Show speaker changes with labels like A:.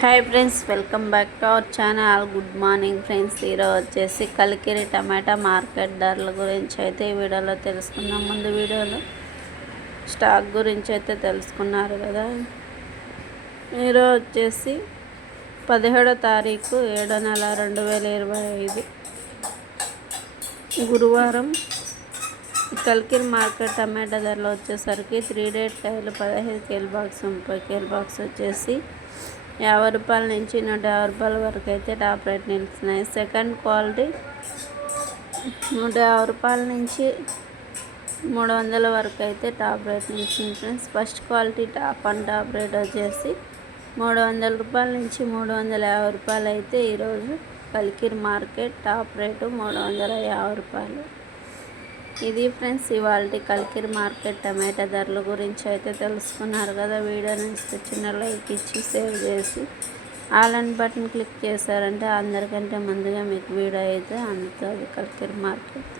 A: Hi friends welcome back to our channel good morning friends ఈరోజు వచ్చేసి కలికిరి టమాటా market ధరల గురించి అయితే ఈ వీడియోలో తెలుసుకున్నాం ముందు వీడియోలో స్టాక్ గురించి అయితే తెలుసుకున్నారు కదా. ఈరోజు వచ్చేసి పదిహేడో తారీఖు ఏడో నెల రెండు వేల ఇరవై ఐదు. గురువారం కలికిరి మార్కెట్ టమాటా ధరలు వచ్చేసరికి త్రీ డేట్ కాయలు పదహైదు కేల్ బాక్స్ ముప్పై కేల్ బాక్స్ వచ్చేసి యాభై రూపాయల నుంచి నూట యాభై రూపాయల వరకు అయితే టాప్ రేట్ నిలుస్తున్నాయి. సెకండ్ క్వాలిటీ నూట యాభై రూపాయల నుంచి మూడు వందల వరకు అయితే టాప్ రేట్ నిలిచింది friends. First quality top and top rate వచ్చేసి మూడు వందల రూపాయల నుంచి మూడు వందల యాభై రూపాయలు అయితే ఈరోజు కలికిరి మార్కెట్ టాప్ రేటు మూడు వందల యాభై రూపాయలు. ఇది ఫ్రెండ్స్ ఇవాళ కల్కిర్ మార్కెట్ టమాటా ధరల గురించి అయితే తెలుసుకున్నారు కదా. వీడియో నచ్చితే చిన్న లైక్ ఇచ్చి సేవ్ చేసి ఆల్ అండ్ బటన్ క్లిక్ చేశారంటే అందరికంటే ముందుగా మీకు వీడియో అయితే అందుతుంది కల్కిర్ మార్కెట్.